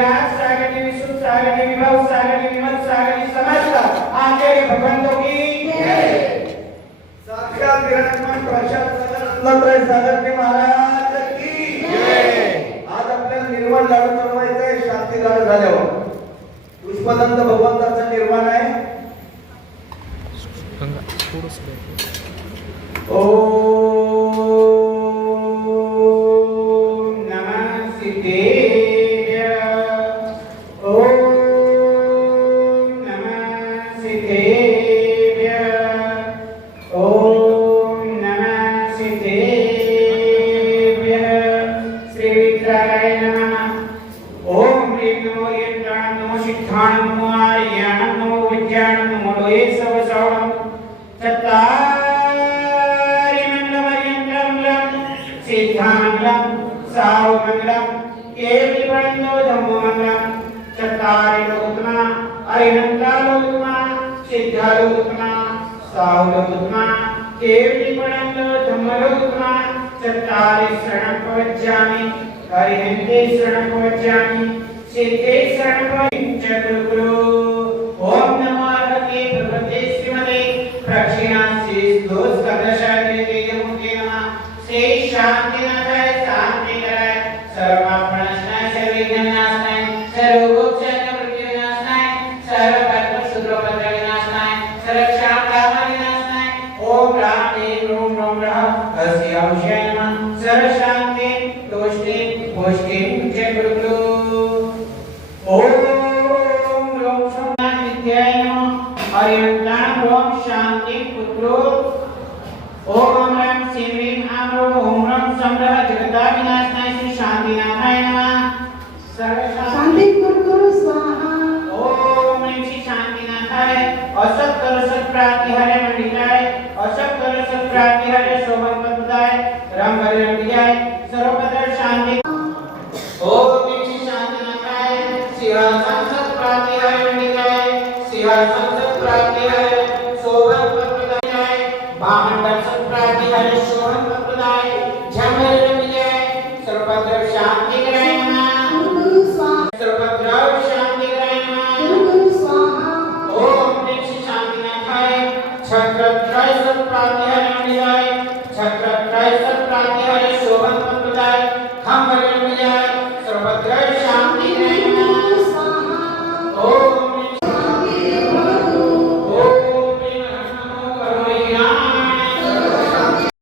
विराट सागर की विशुद्ध सागर की विभव सागर की विमल सागर की समस्त आचार्य भगवंतों की जय। साक्षात विराजमान प्रसाद सागर सागर के महाराज की जय। आज आपल्याला निर्वाण लाडू बनवायचा आहे शांती लाडू झाल्यावर पुष्पदंत भगवंताचा निर्वाण आहे। Bahman dan Suprati hari Sohan